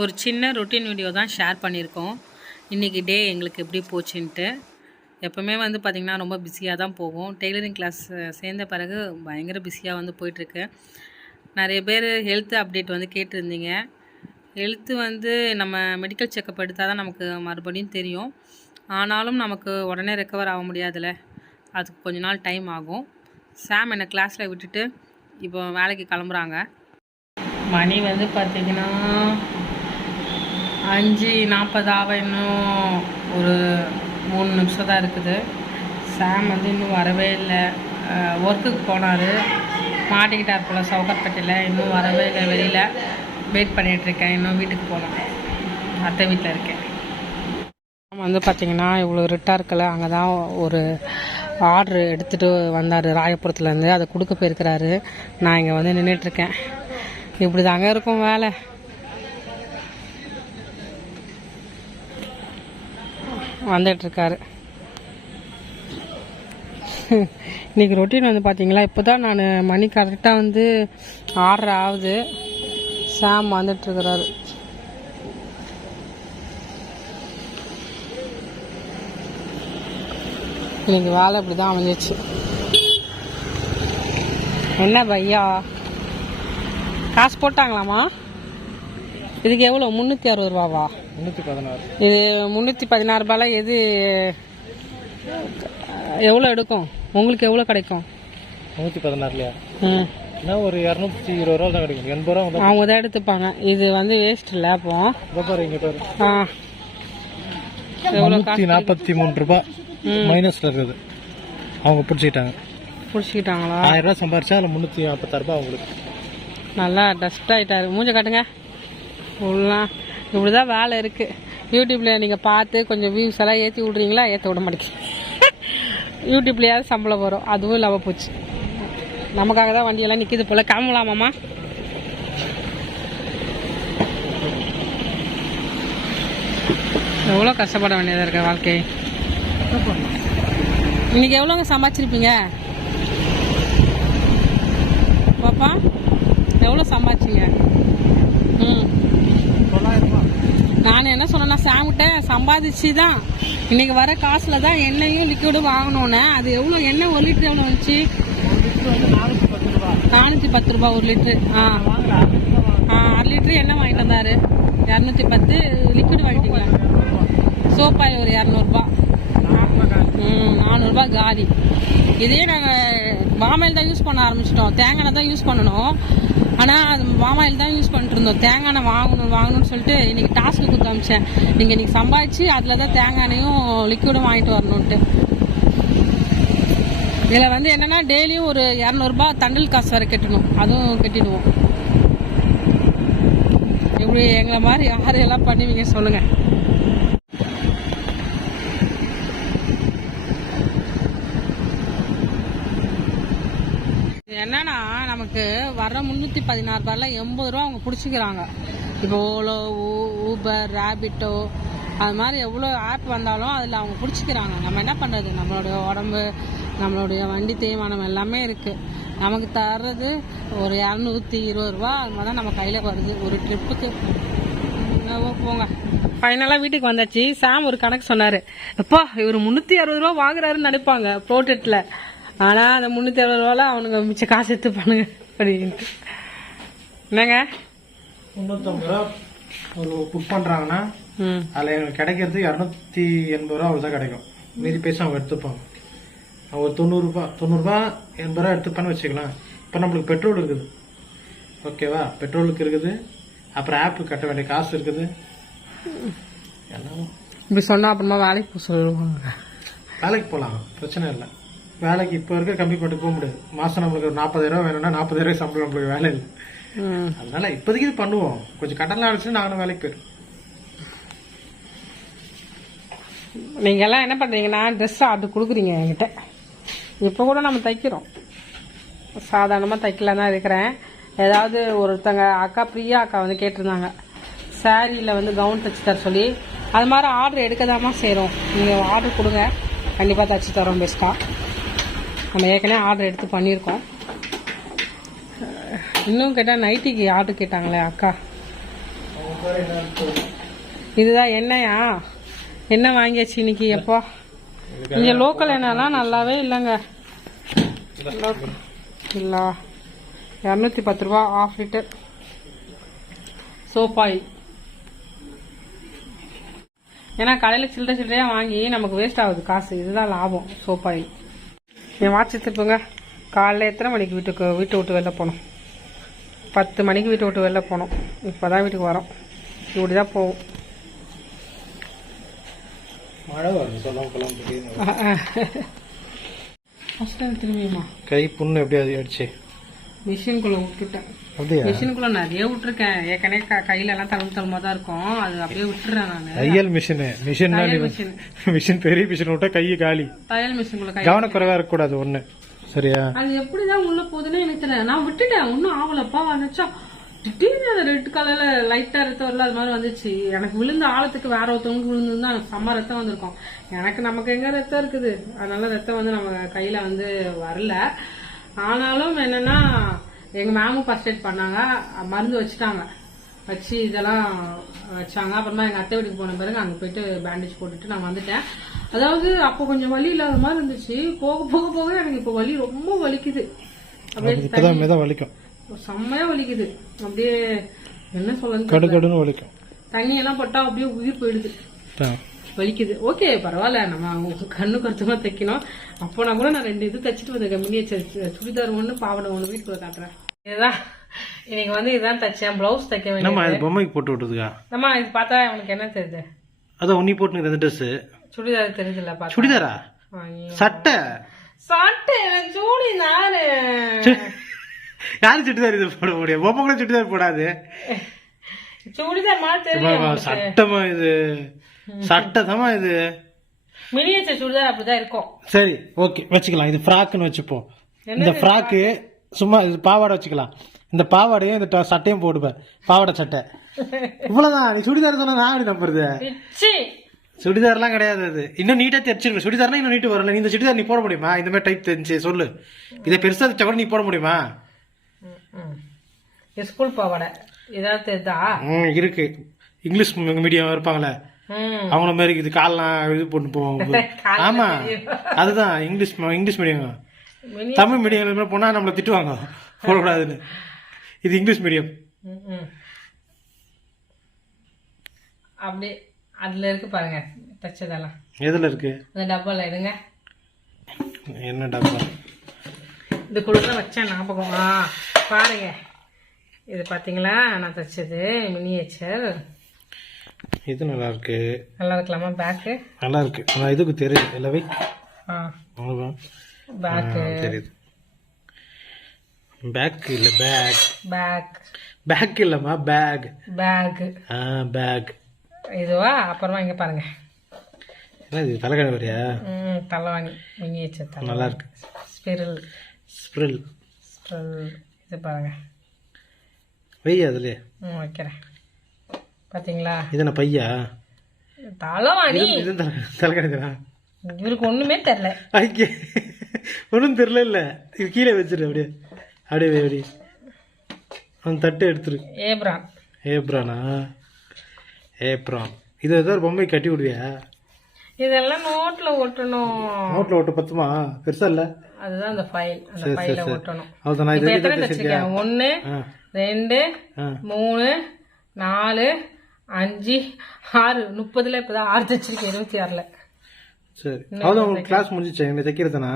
ஒரு சின்ன routine video தான் ஷேர் பண்ணியிருக்கோம். இன்றைக்கி டே எங்களுக்கு எப்படி போச்சுன்ட்டு. எப்போவுமே வந்து பார்த்திங்கன்னா ரொம்ப பிஸியாக தான் போகும் டெய்லரிங் கிளாஸ் சேர்ந்த பிறகு பயங்கர பிஸியாக வந்து போயிட்டுருக்கு. நிறைய பேர் ஹெல்த் அப்டேட் வந்து கேட்டிருந்தீங்க. ஹெல்த்து வந்து நம்ம மெடிக்கல் செக்கப் எடுத்தால் தான் நமக்கு மறுபடியும் தெரியும். ஆனாலும் நமக்கு உடனே ரெக்கவர் ஆக முடியாதுல்ல. அதுக்கு கொஞ்ச நாள் டைம் ஆகும். சாம் என்னை கிளாஸில் விட்டுட்டு இப்போ வேலைக்கு கிளம்புறாங்க. மணி வந்து பார்த்திங்கன்னா அஞ்சு நாற்பதாக இன்னும் ஒரு மூணு நிமிஷம் தான் இருக்குது. சாம் வந்து இன்னும் வரவே இல்லை. ஒர்க்குக்கு போனார். மாட்டிக்கிட்டார் போல் சவுகர்பேட்டையில் இன்னும் வரவே இல்லை. வெளியில் வெயிட் பண்ணிகிட்ருக்கேன் இன்னும் வீட்டுக்கு போகணும். அத்தை வீட்டில் இருக்கேன். வந்து பார்த்தீங்கன்னா இவ்வளோ ரிட்டாக இருக்கல. அங்கே தான் ஒரு ஆர்டர் எடுத்துகிட்டு வந்தார் ராயபுரத்துலேருந்து. அதை கொடுக்க போயிருக்கிறாரு. நான் இங்கே வந்து நின்றுட்டுருக்கேன் இப்படி தாங்க இருக்கும் வேலை. வந்துட்டுருக்காரு. இன்றைக்கி ரொட்டீன் வந்து பார்த்தீங்களா இப்போ தான் நான் மணி கரெக்டாக வந்து ஆர்டர் ஆகுது. சாம் வந்துட்டுருக்கிறாரு. இன்னைக்கு வேலை இப்படி தான் அமைஞ்சிச்சு என்ன பையா? காசு போட்டாங்களாமா இதுக்கு எவ்வளோ முந்நூற்றி அறுபது ரூபாவா? முந்நூற்றி பதினாறு. இது முந்நூற்றி பதினாறு ரூபாயில் எது எவ்வளோ எடுக்கும்? உங்களுக்கு எவ்வளோ கிடைக்கும்? முந்நூற்றி பதினாறுலையா? ம் என்ன ஒரு இரநூத்தி இருபது ரூபா தான் கிடைக்கும். எண்பது ரூபா அவங்க தான் எடுத்துப்பாங்க. இது வந்து வேஸ்ட் இல்லை அப்போ. ஆ. முந்நூற்றி நாற்பத்தி மூணு ரூபாய் மைனஸில் இருக்குது. அவங்க பிடிச்சிக்கிட்டாங்க. பிடிச்சிக்கிட்டாங்களா? ஆயிரம் ரூபா சம்பாரிச்சா அதில் முந்நூற்றி நாற்பத்தாறு ரூபாய் அவங்களுக்கு. நல்லா டஸ்ட் ஆகிட்டாரு மூஞ்ச காட்டுங்க. ஃபுல்லாக இப்படி தான் வேலை இருக்குது யூடியூப்பில் நீங்கள் பார்த்து கொஞ்சம் வியூஸ் எல்லாம் ஏற்றி விட்றீங்களா? ஏற்ற விட மாட்டேங்க. யூடியூப்லேயாவது சம்பளம் வரும். அதுவும் இல்லாமல் போச்சு. நமக்காக தான் வண்டியெல்லாம் நிற்கிது போல். கிளம்பலாமாம்மா எவ்வளோ கஷ்டப்பட வேண்டியதாக இருக்க வாழ்க்கை? இன்னைக்கு எவ்வளோங்க சம்பாதிச்சிருப்பீங்க? பாப்பா எவ்வளோ சம்பாதிச்சிங்க? ம். நான் என்ன சொன்னேன்னா சாமிட்ட சம்பாதிச்சு தான் இன்னைக்கு வர காசில் தான் எண்ணெயும் லிக்விடும் வாங்கணுன்னே அது எவ்வளோ எண்ணெய் ஒரு லிட்டர் எவ்வளோ வந்துச்சு? வந்து நானூற்றி பத்து ரூபா நானூற்றி பத்து ஒரு லிட்டரு. ஆ. ஆ அரை லிட்டரு எண்ணெய் வாங்கிட்டு வந்தாரு. இரநூத்தி பத்து லிக்விட் வாங்கிட்டீங்களா? சோப்பாய் ஒரு இரநூறுபா. ம் காலி. இதே நாங்கள் பாமாயில் தான் யூஸ் பண்ண ஆரம்பிச்சிட்டோம். தேங்காய் எண்ணெய் தான் யூஸ் பண்ணணும். ஆனால் அது பாமாயில் தான் யூஸ் பண்ணிட்டு இருந்தோம். தேங்காய் எண்ணெய் வாங்கணும் வாங்கணும்னு சொல்லிட்டு இன்றைக்கி டாஸ்க்கு கொடுத்து அமிச்சேன். நீங்கள் இன்றைக்கி சம்பாதிச்சு அதில் தான் தேங்காய் எண்ணெயும் லிக்விடும் வாங்கிட்டு வரணுன்ட்டு இதில் வந்து என்னென்னா டெய்லியும் ஒரு இரநூறுபா தண்டல் காசு வரை கட்டணும். அதுவும் கட்டிடுவோம். இப்படி எங்களை மாதிரி யார் எல்லாம் பண்ணுவீங்க சொல்லுங்கள் இது என்னன்னா நமக்கு வர முந்நூற்றி பதினாறு ரூபாயில் எண்பது ரூபா அவங்க பிடிச்சிக்கிறாங்க. இப்போ ஓலோ ஊபர் ரேபிட்டோ அது மாதிரி எவ்வளோ ஆப் வந்தாலும் அதில் அவங்க பிடிச்சிக்கிறாங்க. நம்ம என்ன பண்ணுறது நம்மளுடைய உடம்பு நம்மளுடைய வண்டி தேய்மானம் எல்லாமே இருக்குது நமக்கு தர்றது ஒரு இரநூத்தி இருபது ரூபா அது மாதிரி தான் நம்ம கையில் வருது. ஒரு ட்ரிப்புக்கு. போங்க. ஃபைனலாக வீட்டுக்கு வந்தாச்சு. சாம் ஒரு கணக்கு சொன்னார். அப்பா இவர் முந்நூற்றி அறுபது ரூபா வாங்குறாருன்னு நினைப்பாங்க. ப்ரோட்டெட்டில் ஆனால் அந்த முந்நூற்றி அறுபது ரூபாவில் அவனுங்க மிச்ச காசு எடுத்துப்பானுங்க அப்படின்ட்டு என்னங்க? முந்நூற்றம்பது ரூபா ஒரு புக் பண்ணுறாங்கன்னா அதில் எங்களுக்கு கிடைக்கிறது இரநூத்தி எண்பது ரூபா அவ்வளோதான் கிடைக்கும். மீதி பேசி அவங்க எடுத்துப்பாங்க. ஒரு தொண்ணூறுரூபா தொண்ணூறுரூபா எண்பது ரூபா எடுத்துப்பான்னு வச்சுக்கலாம் இப்போ நம்மளுக்கு பெட்ரோல் இருக்குது. ஓகேவா? பெட்ரோலுக்கு இருக்குது. அப்புறம் ஆப்பு கட்ட வேண்டிய காசு இருக்குது. எல்லாம் இப்படி சொன்னால் அப்புறமா வேலைக்கு போக சொல்லுவாங்க. வேலைக்கு போகலாம் பிரச்சனை இல்லை. வேலைக்கு இப்போ இருக்க கம்மி பண்ணிட்டு போக முடியாது. மாதம் நம்மளுக்கு ஒரு நாற்பதாயிரம் வேணும்னா நாற்பதாயிரம் சம்பளம் நம்மளுக்கு வேலை இல்லை. அதனால இப்போதைக்கு இது பண்ணுவோம். கொஞ்சம் கடன்லாம் அடிச்சுட்டு நாங்களும் வேலைக்கு போயிடும் நீங்கள் எல்லாம் என்ன பண்ணுறீங்கன்னா ட்ரெஸ் ஆர்டர் கொடுக்குறீங்க என்கிட்ட. இப்போ கூட நம்ம தைக்கிறோம். சாதாரணமாக தைக்கல தான் இருக்கிறேன். ஏதாவது ஒருத்தங்க அக்கா பிரியா அக்கா வந்து கேட்டிருந்தாங்க. சாரியில் வந்து கவுன் தைச்சு தர சொல்லி அது மாதிரி ஆர்டர் எடுக்க தாமா செய்கிறோம் நீங்கள் ஆர்டர் கொடுங்க. கண்டிப்பாக தைச்சு தரோம் பெஸ்ட்டாக நம்ம ஏற்கனவே ஆர்டர் எடுத்து பண்ணியிருக்கோம். இன்னும் கேட்டால் நைட்டிக்கு ஆர்டர் கேட்டாங்களே அக்கா? இதுதான் எண்ணெயா? எண்ணெய் வாங்கியாச்சு இன்னைக்கு எப்போ? இங்கே லோக்கல் எண்ணெய்லாம் நல்லாவே இல்லைங்க. இல்லை. இரநூத்தி பத்து ரூபா ஆஃப் லிட்டர் சோப் ஏன்னா கடையில் சில்லறை சில்லறையாக வாங்கி நமக்கு வேஸ்ட் ஆகுது காசு. இதுதான் லாபம் சோப் என் வாட்ச் திருப்புங்க காலைல எத்தனை மணிக்கு வீட்டுக்கு வீட்டை விட்டு வெளில போனோம் பத்து மணிக்கு வீட்டை விட்டு வெளில போனோம் இப்போ தான் வீட்டுக்கு வரோம். இப்படி தான் போவோம் திரும்பியுமா? கை புண்ணு எப்படி அது ஆயிடுச்சு மிஷின்குள்ளே விட்டுட்டேன் மிஷினுக்குள்ள நிறைய விட்டுருக்கேன். ஏற்கனவே கையில எல்லாம் தழும்பு தான் இருக்கும். அது அப்படியே விட்டுறேன் நான். தையல் மிஷின். Machine machine. பெரிய மிஷின் விட்டா கை காலி. தையல் மிஷினுக்குள்ள கவனக்குறைவா இருக்கக்கூடாது ஒண்ணு. சரியா? அது எப்படிதான் உள்ள போகுதுன்னு எனக்கு தெரியல. நான் விட்டுட்டேன். ஒன்னும் ஆகலப்பா. வந்துச்சா. திடீர்னு அந்த ரெட் கலர்ல லைட்டா ரத்தம் வரல அது மாதிரி வந்துச்சு. எனக்கு விழுந்த ஆழத்துக்கு வேற ஒருத்தவங்களுக்கு விழுந்திருந்தா எனக்கு செம்ம ரத்தம் வந்திருக்கும். எனக்கு நமக்கு எங்க ரத்தம் இருக்குது? அதனால ரத்தம் வந்து நம்ம கையில வந்து வரல. ஆனாலும் என்னன்னா எங்க மேமும் ஃபர்ஸ்ட் எய்ட் பண்ணாங்க. மருந்து வச்சுட்டாங்க. வச்சு இதெல்லாம் வச்சாங்க. அப்புறமா எங்க அத்தை வீட்டுக்கு போன பிறகு அங்க போயிட்டு பேண்டேஜ் போட்டுட்டு நான் வந்துட்டேன். அதாவது அப்போ கொஞ்சம் வலி இல்லாத மாதிரி இருந்துச்சு. போக போக போக எனக்கு இப்போ வலி ரொம்ப வலிக்குது. அப்படியே வலிக்கும். செம்மையா வலிக்குது. அப்படியே என்ன கடுன்னு வலிக்கும். தண்ணி எல்லாம் பட்டா அப்படியே உயிர் போயிடுது. வலிக்குது. ஓகே பரவாயில்ல. நம்ம கண்ணு கருத்துமா தைக்கணும். அப்போ நான் கூட நான் ரெண்டு இது தச்சுட்டு வந்திருக்கேன். மினியேச்சர் சுடிதார் ஒன்று பாவாடை ஒன்று வீட்டுக்குள்ள காட்டுறேன். இதுதான் இன்னைக்கு வந்து இதுதான் தைச்சேன் பிளவுஸ் தைக்க வேண்டிய என்னம்மா இது பொம்மைக்கு போட்டு விட்டுதுக்கா? அம்மா இது பார்த்தா உனக்கு என்ன தெரியுது? அதான் உன்னி போட்டு இந்த ட்ரெஸ் சுடிதார் தெரியுதுல்ல பார்த்தா? சுடிதாரா. சட்டை. சட்டை சூடி நானு யாரு சுடிதார் இது போட முடியும்? பொம்மை கூட சுடிதார் போடாது. சுடிதார் மாதிரி தெரியும் சட்டமா இது? சட்டை தாமா இது? மினியேச்சர் சுடிதார் அப்படிதான் இருக்கும். சரி ஓகே வச்சுக்கலாம். இது ஃப்ராக்னு வச்சுப்போம். இந்த ஃப்ராக்கு சும்மா இது பாவாடை வச்சுக்கலாம். இந்த பாவாடையும் இந்த சட்டையும் போடுவேன் பாவாடை சட்டை. இவ்வளவுதான். நீ சுடிதார் சொன்னா நான் எப்படி நம்புறது? சுடிதார்லாம் கிடையாது அது. இன்னும் நீட்டா தைச்சிருக்கணும் சுடிதார்னா இன்னும் நீட்டு வரல நீ இந்த சுடிதார் நீ போட முடியுமா? இந்த மாதிரி டைப் தெரிஞ்சு சொல்லு. இதை பெருசா தைச்சா கூட நீ போட முடியுமா? ஸ்கூல் பாவாடை. ஏதாவது தெரியுதா ம் இருக்கு. இங்கிலீஷ் மீடியம் இருப்பாங்களே அவங்கள மாதிரி இது கால்லாம் இது போட்டு போவாங்க ஆமா. அதுதான். English English medium. Tamil medium போனா நம்மள திட்டுவாங்க. போடக்கூடாதுன்னு. இது இங்கிலீஷ் மீடியம். அப்படியே அதுல இருக்கு பாருங்க தச்சதெல்லாம். எதுல இருக்கு? அந்த டப்பால எடுங்க. என்ன டப்பா? இது கூட வச்சேன் ஞாபகம் ஆ பாருங்க. இது பாத்தீங்களா? நான் தச்சது மினியேச்சர் இது நல்லா இருக்கு. நல்லா இருக்கலாமா? பேக்கு நல்லா இருக்கு. ஆனா இதுக்கு தெரியுது. எல்லாவே ஆ. அவ்வளவுதான். தெரியுது. பேக் இல்ல பேக் பேக் பேக் இல்லம்மா பேக் பேக் ஆ பேக் இதுவா? அப்புறமா இங்க பாருங்க. இது தலைக்கணி வரியா ம் தலைவாணி. மினியேச்சர் தலை நல்லா இருக்கு ஸ்பிரில் ஸ்ப்ரில் ஸ்பிரில் இது பாருங்க. வெய்ய அதுலயே. ம் வைக்கிறேன். பாத்தீங்களா? இது என்ன பையா? தலைவாணி. இது இது தலை தலைக்கணி இவருக்கு ஒண்ணுமே தெரியல. ஐயே ஒன்றும் தெரில இல்ல இது கீழே வச்சிரு அப்படியே. அப்படியே அப்படியே அந்த தட்டு எடுத்துரு. ஏப்ரான். ஏப்ரானா? ஏப்ரான். இது ஏதோ ஒரு பொம்மை கட்டி விடுவியா? இதெல்லாம் நோட்ல ஒட்டணும் நோட்ல ஓட்ட பத்துமா? பெருசா இல்ல? அதுதான் அந்த ஃபைல் அந்த ஃபைல. ஒட்டணும் அவ்வளோதான் நான் இது எத்தனை வச்சிருக்கேன்? தச்சிருக்கேன் ஒன்னு ஆ. ரெண்டு ஆ. மூணு நாலு அஞ்சு ஆறு. முப்பதுல இப்பதான் ஆறு தச்சிருக்கேன் இருபத்தி ஆறுல. சரி. அவ்வளோதான் உங்களுக்கு கிளாஸ் முடிஞ்சிச்சா? என்ன தைக்கிறதுனா?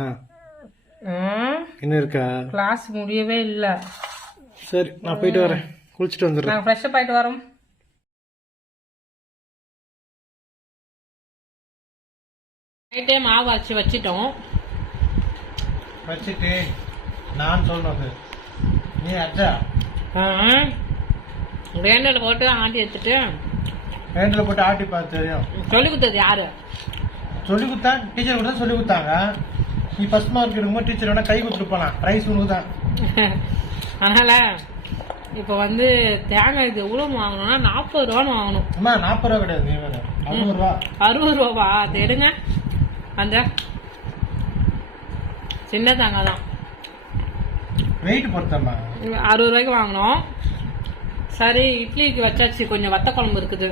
இன்னும் இருக்கா கிளாஸ் முடியவே இல்ல. சரி நான் போயிட்டு வரேன். குளிச்சுட்டு வந்துடுறேன். ஃப்ரெஷ் அப் ஆயிட்டு வரோம். நைட்டே மாவு அரைச்சி வச்சிட்டோம். வச்சுட்டு நான் சொல்றது நீ அச்சா கிரைண்டர்ல போட்டு ஆட்டி எடுத்துட்டு. வேண்டில் போட்டு ஆட்டி பார்த்து தெரியும். சொல்லி கொடுத்தது யாரு? சொல்லி கொடுத்தா டீச்சர் கூட சொல்லி கொடுத்தாங்க. நீ ஃபர்ஸ்ட் மார்க் எடுக்கும்போது டீச்சர் வேணா கை கொடுத்துட்டு போலாம். ப்ரைஸ் உனக்கு தான் அதனால இப்போ வந்து தேங்காய் இது எவ்வளோ வாங்கணும்னா நாற்பது ரூபான்னு வாங்கணும். அம்மா நாற்பது ரூபா கிடையாது நீ வேற அறுபது ரூபா. அறுபது ரூபாவா? அது எடுங்க. அந்த சின்ன தேங்காய் தான். வெயிட் பொறுத்தம்மா. அறுபது ரூபாய்க்கு வாங்கினோம் சரி இட்லிக்கு வச்சாச்சு கொஞ்சம் வத்த குழம்பு இருக்குது.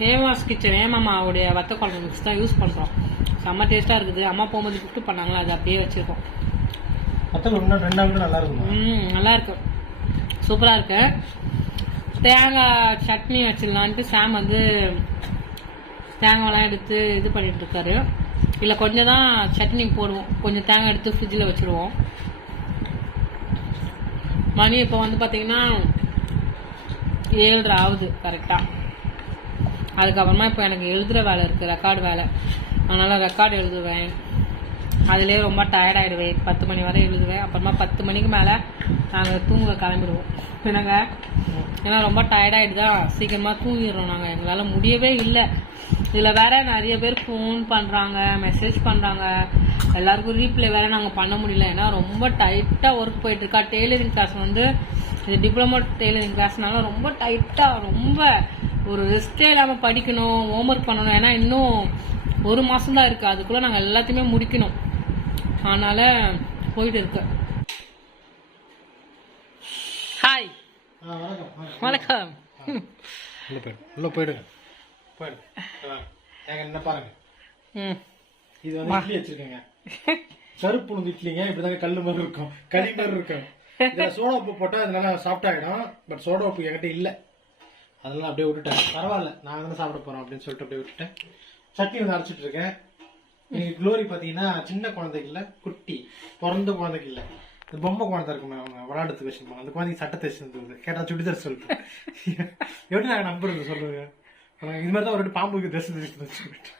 ஹேமாஸ் கிச்சன் ஹேமாமாவுடைய வத்த குழம்பு மிக்ஸ் தான் யூஸ் பண்ணுறோம் செம்ம டேஸ்ட்டாக இருக்குது. அம்மா போகும்போது கிஃப்ட் பண்ணாங்களா? அது அப்படியே வச்சுருக்கோம். மொத்தம் இன்னும் ரெண்டாவது நல்லா இருக்குமா? ம் நல்லா இருக்கு. சூப்பராக இருக்கு. தேங்காய் சட்னி வச்சிடலான்ட்டு சாம் வந்து தேங்காய்லாம் எடுத்து இது பண்ணிட்டு இருக்காரு. இல்லை கொஞ்சம் தான் சட்னி போடுவோம். கொஞ்சம் தேங்காய் எடுத்து ஃப்ரிட்ஜில் வச்சுருவோம். மணி இப்போ வந்து பார்த்தீங்கன்னா ஏழரை ஆகுது கரெக்டாக அதுக்கப்புறமா இப்போ எனக்கு எழுதுகிற வேலை இருக்குது ரெக்கார்டு வேலை. அதனால் ரெக்கார்டு எழுதுவேன். அதுலேயே ரொம்ப டயர்டாயிடுவேன் பத்து மணி வரை எழுதுவேன். அப்புறமா பத்து மணிக்கு மேலே நாங்கள் தூங்க கிளம்பிடுவோம். என்னங்க? ஏன்னா ரொம்ப டயர்டாயிடுதா சீக்கிரமாக தூங்கிடுறோம் நாங்கள் எங்களால் முடியவே இல்லை. இதில் வேற நிறைய பேர் ஃபோன் பண்ணுறாங்க மெசேஜ் பண்ணுறாங்க எல்லாருக்கும் ரீப்ளை வேற நாங்கள் பண்ண முடியல. ஏன்னா ரொம்ப டைட்டாக ஒர்க் போயிட்டு இருக்கா. டெய்லரிங் கிளாஸ் வந்து இது டிப்ளமோ டெய்லரிங் கிளாஸ்னால ரொம்ப டைட்டாக ரொம்ப ஒரு ரெஸ்டே இல்லாமல் படிக்கணும் ஹோம்ஒர்க் பண்ணணும். ஏன்னா இன்னும் ஒரு மாதம் தான் இருக்குது அதுக்குள்ளே நாங்கள் எல்லாத்தையுமே முடிக்கணும். அதனால் போயிட்டு இருக்கு. ஹாய் வணக்கம். உள்ள போயிடு. உள்ள போயிடுங்க போயிடு. என்ன பாருங்க. ம். இது வந்து இட்லி வச்சிருக்கேங்க. கருப்பு உளுந்து இட்லிங்க. இப்படிதாங்க கல்லு மாதிரி இருக்கும். களி மாதிரி இருக்கும். இதுல சோடா உப்பு போட்டா அது நல்லா சாஃப்ட் பட் சோடா உப்பு என்கிட்ட இல்ல. அதெல்லாம் அப்படியே விட்டுட்டேன். பரவாயில்ல. நான் தானே சாப்பிட போறோம் அப்படின்னு சொல்லிட்டு அப்படியே விட்டுட்டேன். சட்னி வந்து அரைச்சிட்டு இருக்கேன். இன்னைக்கு க்ளோரி பாத்தீங்கன்னா சின்ன குழந்தைக்கு இல்ல குட்டி பிறந்த குழந்தைக்கு இல்ல. இந்த பொம்மை குழந்தை இருக்குமே அவங்க விளையாடுறதுக்கு வச்சுருப்பாங்க. அந்த குழந்தைக்கு சட்டை தைச்சு இருந்தது கேட்டா சுடிதார் சொல்லிட்டு. எப்படி நாங்க நம்புறது சொல்லுங்க. இது மாதிரி தான் ஒரு பாம்புக்கு ட்ரெஸ் தைச்சு சொல்லிட்டு.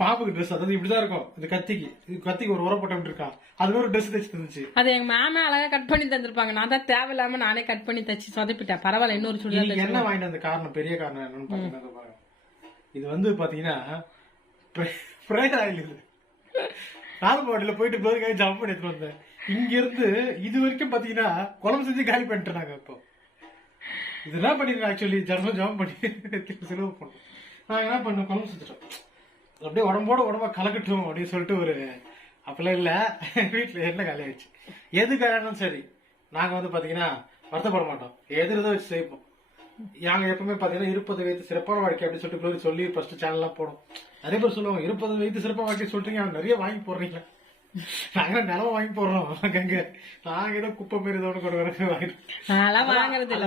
பாம்புக்கு ட்ரெஸ் அதாவது இப்படிதான் இருக்கும். இந்த கத்திக்கு. கத்திக்கு ஒரு உரம் போட்டு இருக்கான். அது ஒரு ட்ரெஸ் தைச்சு இருந்துச்சு அது எங்க மேமே அழகா கட் பண்ணி தந்திருப்பாங்க. நான் தான் தேவையில்லாம நானே கட் பண்ணி தச்சு சொதப்பிட்டேன். பரவாயில்ல இன்னொரு சுடிதார் என்ன வாங்கிட்டு வந்த காரணம்? பெரிய காரணம் என்னன்னு பாத்தீங்கன்னா இது வந்து பாத்தீங்கன்னா ஃப்ரைட் ஆயில் இது. நாகர்கோவில போயிட்டு பேருக்காக ஜம்ப் பண்ணி எடுத்துட்டு வந்தேன். இங்க இருந்து இது வரைக்கும் பாத்தீங்கன்னா குழம்பு செஞ்சு காலி பண்ணிட்டுறாங்க இப்போ. இதுதான் பண்ணிருக்கேன் ஆக்சுவலி ஜர்மன் ஜம்ப் பண்ணி செலவு பண்ணோம். நாங்க என்ன பண்ணோம் குழம்பு செஞ்சிட்டோம். அப்படியே உடம்போட உடம்பா கலக்கட்டும் அப்படின்னு சொல்லிட்டு ஒரு அப்பெல்லாம் இல்ல. வீட்டுல என்ன காலி ஆயிடுச்சு எது காரணம் சரி. நாங்க வந்து பாத்தீங்கன்னா வருத்தப்பட மாட்டோம். எதிர்தான் வச்சு செய்வோம். நாங்க எப்பவுமே பாத்தீங்கன்னா இருப்பது வைத்து சிறப்பான வாழ்க்கை அப்படின்னு சொல்லிட்டு சொல்லி ஃபர்ஸ்ட் சேனல்லாம் போடும். நிறைய பேர் சொல்லுவாங்க இருப்பது வைத்து சிறப்பான வாழ்க்கை சொல்றீங்க அவங்க நிறைய வாங்கி போடுறீங்க. நாங்க நிலவை வாங்கி போடுறோம்? அங்க நாங்க ஏதோ குப்பை மாரி ஏதோ கொண்டு வர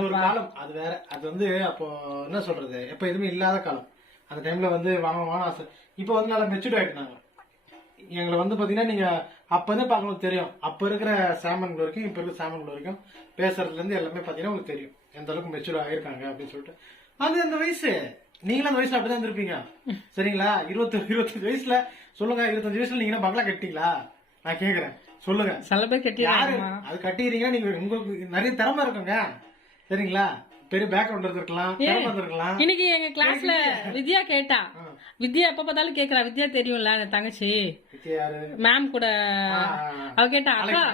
ஒரு காலம். அது வேற அது வந்து அப்போ என்ன சொல்றது? எப்ப எதுவுமே இல்லாத காலம். அந்த டைம்ல வந்து வாங்க வாங்க ஆசை. இப்போ வந்து நல்லா மெச்சூர்ட் ஆயிட்டு நாங்க. எங்களை வந்து பாத்தீங்கன்னா நீங்க அப்பதான் பார்க்கணும் தெரியும். அப்ப இருக்கிற சாமன் வரைக்கும் இப்ப இருக்கிற சாமன் வரைக்கும் பேசுறதுல இருந்து எல்லாமே பாத்தீங்கன்னா உங்களுக்கு தெரியும். எந்த அளவுக்கு மெச்சூர் ஆகிருக்காங்க அப்படின்னு சொல்லிட்டு. அது அந்த வயசு? நீங்களும் அந்த வயசுல அப்படிதான் இருந்திருப்பீங்க. சரிங்களா? இருபத்தி இருபத்தஞ்சு வயசுல சொல்லுங்க இருபத்தஞ்சு வயசுல நீங்க பங்களா கட்டிங்களா நான் கேக்குறேன். சொல்லுங்க. சில பேர் கட்டி அது கட்டிக்கிறீங்கன்னா நீங்க உங்களுக்கு நிறைய திறமை இருக்குங்க. சரிங்களா? பெரிய பேக்ரவுண்ட் இருந்திருக்கலாம் திறமை இருந்திருக்கலாம். இன்னைக்கு எங்க கிளாஸ்ல வித்யா கேட்டா. வித்யா எப்ப பார்த்தாலும் கேக்குறா. வித்யா தெரியும்ல தங்கச்சி. மேம் கூட. அவ கேட்டா அக்கா.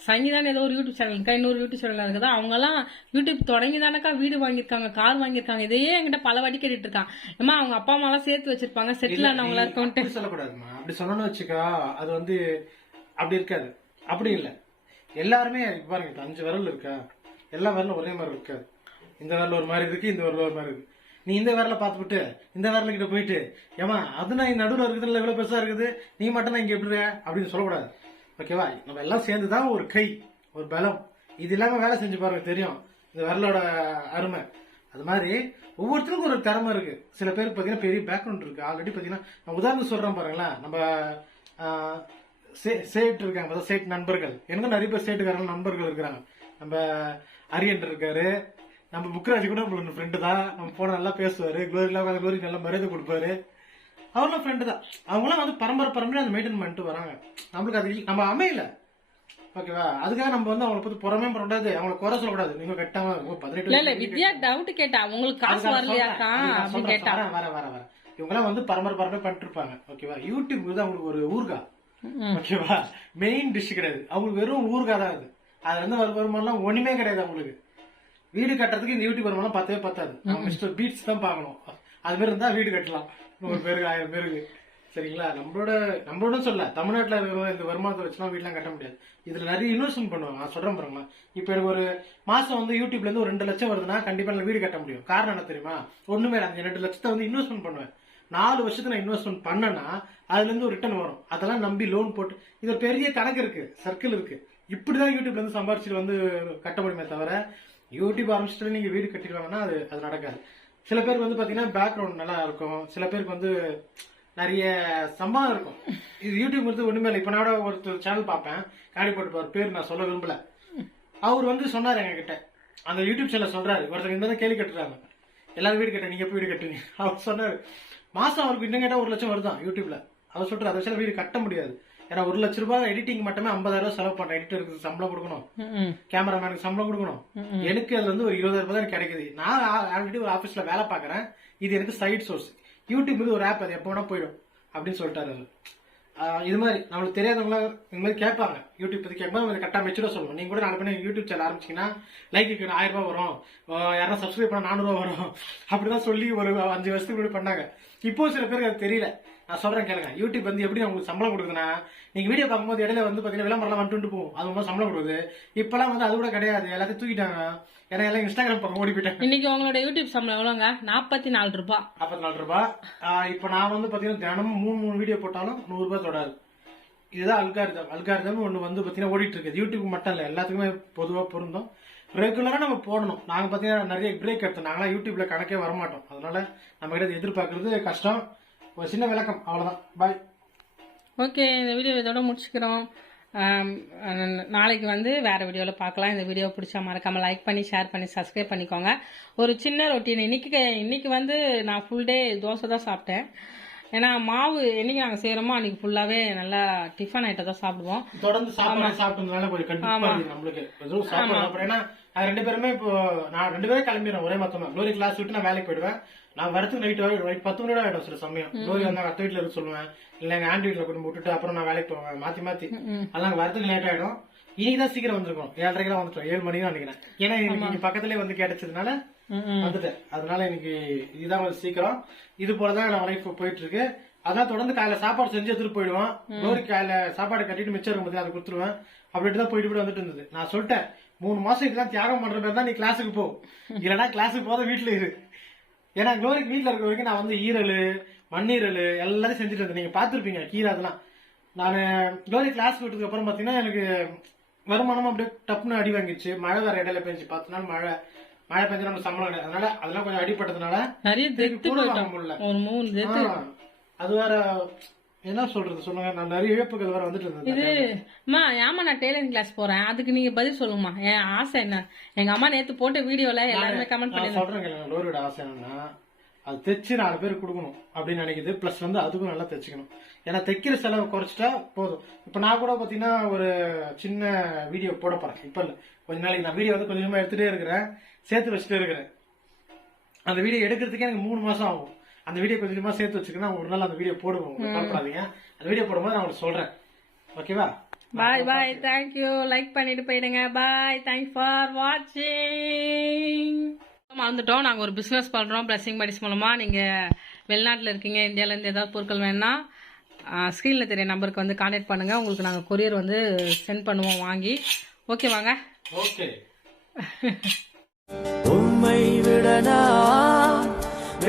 சங்கீதான் ஏதோ ஒரு யூடியூப் சேனல் இருக்கா இன்னொரு யூடியூப் சேனல் இருக்குதா. அவங்க எல்லாம் யூடியூப் தொடங்கி தானக்கா வீடு வாங்கியிருக்காங்க கார் வாங்கியிருக்காங்க. இதையே என்கிட்ட பல வாட்டி கேட்டுட்டு இருக்கான் ஏமா அவங்க அப்பா அம்மா எல்லாம் சேர்த்து வச்சிருப்பாங்க செட்டில் ஆனவங்களா இருக்கோன்ட்டு அப்படி சொல்லக்கூடாதுமா அப்படி சொன்னோம்னு வச்சுக்கா அது வந்து அப்படி இருக்காது. அப்படி இல்ல. எல்லாருமே பாருங்க அஞ்சு விரல் இருக்கா? எல்லா விரலும் ஒரே மாதிரி இருக்காது இந்த விரல் ஒரு மாதிரி இருக்கு இந்த விரல் ஒரு மாதிரி இருக்கு. நீ இந்த விரல பார்த்துட்டு இந்த விரல கிட்ட போயிட்டு ஏமா அது நான் நடுவுல இருக்குதுல்ல இவ்வளவு பெருசா இருக்குது? நீ மட்டும் தான் இங்க எப்படி? அப்படின்னு சொல்லக்கூடாது. ஓகேவா? நம்ம எல்லாம் சேர்ந்துதான் ஒரு கை ஒரு பலம். இது இல்லாம வேலை செஞ்சு பாருங்க தெரியும். இந்த விரலோட அருமை. அது மாதிரி ஒவ்வொருத்தருக்கும் ஒரு திறமை இருக்கு. சில பேருக்கு பார்த்தீங்கன்னா பெரிய பேக்ரவுண்ட் இருக்கு. ஆல்ரெடி பார்த்தீங்கன்னா நான் உதாரணம் சொல்றேன் பாருங்களேன். நம்ம சே- சேட் இருக்காங்க அதாவது சேட் நண்பர்கள். எனக்கு நிறைய பேர் சேட்டுக்காரங்க நண்பர்கள் இருக்கிறாங்க. நம்ம அரியன் இருக்காரு. நம்ம புக்ராஜ் கூட நம்மளோட ஃப்ரெண்டு தான். நம்ம போன நல்லா பேசுவார். குளோரிலாம் குளோரி நல்லா மரியாதை கொடுப்பாரு. அவர்லாம் ஃப்ரெண்டு தான். அவங்களாம் வந்து பரம்பரை பரம்பரை அந்த மெயின்டைன் பண்ணிட்டு வராங்க. நம்மளுக்கு அது நம்ம அமையல. ஓகேவா அதுக்காக நம்ம வந்து அவங்களை பத்தி புறமே பண்ணக்கூடாது அவங்களை குறை சொல்லக்கூடாது நீங்க கட்டாம ஓ, பதினெட்டு இல்ல வித்யா டவுட் கேட்டா உங்களுக்கு காசு வரலையாக்கா? அப்படின்னு. கேட்டா. வரேன், வரேன், வரேன். இவங்கெல்லாம் வந்து பரம்பரை பரம்பரை பண்ணிட்டு இருப்பாங்க. ஓகேவா யூடியூப் வந்து அவங்களுக்கு ஒரு ஊர்கா. ஓகேவா மெயின் டிஷ் கிடையாது. அவங்களுக்கு வெறும் ஊர்கா தான் அது. அதுல இருந்து வர ஒண்ணுமே கிடையாது அவங்களுக்கு. வீடு கட்டுறதுக்கு இந்த யூடியூப் வருமானம் பத்தவே பத்தாது மிஸ்டர் பீட்ஸ் தான் பார்க்கணும். அது மாதிரி இருந்தா வீடு கட்டலாம். நூறு பேருக்கு ஆயிரம் பேருக்கு. சரிங்களா? நம்மளோட நம்மளோட சொல்ல தமிழ்நாட்டில் இருக்கிற இந்த வருமானத்தை வச்சுலாம் வீட்லாம் கட்ட முடியாது. இதுல நிறைய இன்வெஸ்ட்மெண்ட் பண்ணுவாங்க. நான் சொல்றேன் பாருங்களா இப்போ எனக்கு ஒரு மாசம் வந்து யூடியூப்ல இருந்து ஒரு ரெண்டு லட்சம் வருதுன்னா கண்டிப்பா நான் வீடு கட்ட முடியும். காரணம் என்ன தெரியுமா? ஒண்ணுமே இல்லை. அந்த ரெண்டு லட்சத்தை வந்து இன்வெஸ்ட்மெண்ட் பண்ணுவேன். நாலு வருஷத்துக்கு நான் இன்வெஸ்ட்மெண்ட் பண்ணேன்னா அதுல இருந்து ஒரு ரிட்டர்ன் வரும். அதெல்லாம் நம்பி லோன் போட்டு இது பெரிய கணக்கு இருக்கு. சர்க்கிள் இருக்கு. இப்படிதான் யூடியூப்ல இருந்து சம்பாரிச்சுட்டு வந்து கட்ட முடியுமே தவிர யூடியூப் ஆரம்பிச்சுட்டு நீங்க வீடு கட்டிடுவாங்கன்னா அது அது நடக்காது. சில பேருக்கு வந்து பாத்தீங்கன்னா பேக்ரவுண்ட் நல்லா இருக்கும். சில பேருக்கு வந்து நிறைய சம்பளம் இருக்கும். இது யூடியூப் வந்து ஒண்ணுமே இல்லை. இப்ப நான் கூட ஒருத்தர் சேனல் பார்ப்பேன். காடி போட்டு பேர் நான் சொல்ல விரும்பல. அவர் வந்து சொன்னார் எங்ககிட்ட. அந்த யூடியூப் சேனல் சொல்றாரு. ஒருத்தர் இந்த கேள்வி கட்டுறாங்க. எல்லாரும் வீடு கட்ட நீங்க எப்ப வீடு கட்டுவீங்க அவர் சொன்னாரு. மாசம் அவருக்கு இன்னும் கேட்டா ஒரு லட்சம் வருதான் யூடியூப்ல அவர் சொல்றாரு அதை சில வீடு கட்ட முடியாது. ஏன்னா ஒரு லட்ச ரூபாய் எடிட்டிங் மட்டுமே ஐம்பதாயிரம் ரூபாய் செலவு பண்றேன் எடிட்டருக்கு சம்பளம் கொடுக்கணும். கேமராமேனுக்கு சம்பளம் கொடுக்கணும். எனக்கு அதுல இருந்து ஒரு இருபதாயிரம் ரூபாய் தான் எனக்கு கிடைக்குது. நான் ஆல்ரெடி ஒரு ஆபீஸ்ல வேலை பாக்குறேன் இது எனக்கு சைட் சோர்ஸ் யூடியூப் வந்து ஒரு ஆப் அது எப்போ வேணா போயிடும். அப்படின்னு சொல்லிட்டாரு. ஆஹ் இது மாதிரி நம்மளுக்கு தெரியாதவங்கள இந்த மாதிரி கேட்பாங்க. யூடியூப் பத்தி கேட்பாங்க நம்ம கரெக்டா மெச்சூரா சொல்லணும் நீங்க கூட நாலு பண்ணி யூடியூப் சேனல் ஆரம்பிச்சீங்கன்னா லைக்கு ஆயிரம் ரூபாய் வரும். யாராவது சப்ஸ்கிரைப் பண்ணா நானூறு ரூபாய் வரும். அப்படிதான் சொல்லி ஒரு அஞ்சு வருஷத்துக்கு முன்னாடி பண்ணாங்க. இப்போ சில பேருக்கு அது தெரியல. நான் சொல்றேன் கேளுங்க. யூடியூப் வந்து எப்படி உங்களுக்கு சம்பளம் கொடுக்குதுன்னா நீங்க வீடியோ பார்க்கும்போது இடையில வந்து பாத்தீங்கன்னா விளம்பரம் வந்துட்டு போகும். அது மூலம் சம்பளம் கொடுக்குது. இப்பெல்லாம் வந்து அது கூட கிடையாது. எல்லாத்தையும் தூக்கிட்டாங்க ஏன்னா எல்லாம் இன்ஸ்டாகிராம் பக்கம் ஓடி போயிட்டாங்க இன்னைக்கு உங்களோட யூடியூப் சம்பளம் எவ்வளோங்க? நாற்பத்தி நாலு ரூபாய் நாற்பத்தி நாலு ரூபாய் இப்போ நான் வந்து பாத்தீங்கன்னா தினமும் மூணு மூணு வீடியோ போட்டாலும் நூறு ரூபாய் தொடாது. இதுதான் அல்காரிதம் அல்காரிதம் ஒன்று வந்து பாத்தீங்கன்னா ஓடிட்டு இருக்குது. யூடியூப் மட்டும் இல்லை எல்லாத்துக்குமே பொதுவாக பொருந்தும். ரெகுலரா நம்ம போடணும். நாங்க பாத்தீங்கன்னா நிறைய பிரேக் எடுத்தோம். நாங்களாம் யூடியூப்ல கணக்கே வரமாட்டோம். அதனால நம்ம கிட்ட எதிர்பார்க்கறது கஷ்டம். ஒரு சின்ன விளக்கம். அவ்வளவுதான். பாய் ஓகே இந்த வீடியோ இதோட முடிச்சுக்கிறோம். அஹ் நாளைக்கு வந்து வேற வீடியோவில் பார்க்கலாம். இந்த வீடியோ பிடிச்சா மறக்காம லைக் பண்ணி ஷேர் பண்ணி சப்ஸ்கிரைப் பண்ணிக்கோங்க. ஒரு சின்ன ரொட்டீன் இன்னைக்கு இன்னைக்கு வந்து நான் ஃபுல் டே தோசை தான் சாப்பிட்டேன். ஏன்னா மாவு என்னைக்கு நாங்கள் செய்கிறோமோ அன்னைக்கு ஃபுல்லாகவே நல்லா டிஃபன் ஐட்டம் தான் சாப்பிடுவோம். தொடர்ந்து சாப்பாடு சாப்பிட்டதுனால கொஞ்சம் அது ரெண்டு பேருமே இப்போ நான் ரெண்டு பேரும் கிளம்பிடுறேன் ஒரே மொத்தமா. க்ளோரி கிளாஸ் விட்டு நான் வேலைக்கு போயிடுவேன். நான் வரத்துக்கு நைட் நைட் பத்து மணி ஆயிடும் சில சமயம். க்ளோரி வந்தா அத்தை வீட்டுல இருக்க சொல்லுவேன். இல்ல எங்க ஆண்டி வீட்டுல கொண்டு விட்டுட்டு அப்புறம் நான் வேலைக்கு போவேன். மாத்தி மாத்தி. அதெல்லாம் வரத்துக்கு லேட் ஆயிடும். இன்னைக்கு தான் சீக்கிரம் வந்திருக்கோம். ஏழரைக்கு தான் வந்துட்டோம். ஏழு மணி தான் நினைக்கிறேன். ஏன்னா எனக்கு பக்கத்துலயே வந்து கிடைச்சதுனால வந்துட்டேன். அதனால எனக்கு இதுதான் கொஞ்சம் சீக்கிரம். இது போலதான் நான் லைஃப் போயிட்டு இருக்கு. அதான் தொடர்ந்து காலையில சாப்பாடு செஞ்சு எடுத்துட்டு போயிடுவான். க்ளோரி காலையில சாப்பாடு கட்டிட்டு மிச்சம் இருக்கும் போது அதை கொடுத்துருவேன். அப்படிட்டு தான் போயிட்டு போயிட்டு வந்துட்டு இருந்தது. நான் சொல்லிட்டேன். மூணு மாசம் இதெல்லாம் தியாகம் பண்ற பேர் தான் நீ கிளாஸுக்கு போ. இல்லைன்னா கிளாஸுக்கு போத வீட்டுல இரு. ஏன்னா க்ளோரிக்கு வீட்டுல இருக்க வரைக்கும் நான் வந்து ஈரல் மண்ணீரல் எல்லாத்தையும் செஞ்சுட்டு இருந்தேன். நீங்க பாத்திருப்பீங்க கீரை அதெல்லாம். நான் க்ளோரி கிளாஸ் விட்டதுக்கு அப்புறம் பாத்தீங்கன்னா எனக்கு வருமானமும் அப்படியே டப்புன்னு அடி வாங்கிடுச்சு. மழை வேற இடையில பெஞ்சு. பத்து நாள் மழை. மழை பெஞ்சு நம்ம சம்பளம் கிடையாது. அதனால அதெல்லாம் கொஞ்சம் அடிப்பட்டதுனால நிறைய கூட வாங்க முடியல. அது வேற என்ன சொல்றது சொல்லுங்க நான் நிறைய இழப்புகள் வேற வந்துட்டு இருந்தது. இது அம்மா ஏமா நான் டெய்லரிங் கிளாஸ் போறேன். அதுக்கு நீங்க பதில் சொல்லுங்கம்மா என் ஆசை என்ன? எங்க அம்மா நேத்து போட்ட வீடியோல எல்லாருமே கமெண்ட் பண்ணி கேளுங்க லோரியோட ஆசை என்னன்னா அது தைச்சு நாலு பேர் கொடுக்கணும் அப்படின்னு நினைக்குது. பிளஸ் வந்து அதுக்கும் நல்லா தைச்சுக்கணும். ஏன்னா தைக்கிற செலவு குறைச்சிட்டா போதும். இப்ப நான் கூட பாத்தீங்கன்னா ஒரு சின்ன வீடியோ போட போறேன். இப்ப இல்ல. கொஞ்ச நாளைக்கு நான் வீடியோ வந்து கொஞ்சமா எடுத்துட்டே இருக்கிறேன். சேர்த்து வச்சுட்டே இருக்கிறேன். அந்த வீடியோ எடுக்கிறதுக்கே எனக்கு மூணு மாசம் ஆகும். அந்த வீடியோ கொஞ்சம் சேர்த்து வச்சுக்கணும் ஒரு நாள் அந்த வீடியோ போடுவோம் உங்களுக்கு கவலைப்படாதீங்க. அந்த வீடியோ போடும்போது நான் உங்களுக்கு சொல்றேன். ஓகேவா பாய் பாய் தேங்க்யூ லைக் பண்ணிட்டு போயிடுங்க. பாய் தேங்க்ஸ் ஃபார் வாட்சிங் மறந்துட்டோம். நாங்கள் ஒரு பிஸ்னஸ் பண்ணுறோம் பிளஸிங் படிஸ் மூலமாக நீங்கள் வெளிநாட்டில் இருக்கீங்க இந்தியாவிலேருந்து ஏதாவது பொருட்கள் வேணும்னா ஸ்க்ரீனில் தெரிய நம்பருக்கு வந்து காண்டாக்ட் பண்ணுங்கள் உங்களுக்கு நாங்கள் கொரியர் வந்து சென்ட் பண்ணுவோம் வாங்கி. ஓகே வாங்க. ஓகே உம்மை விட நான்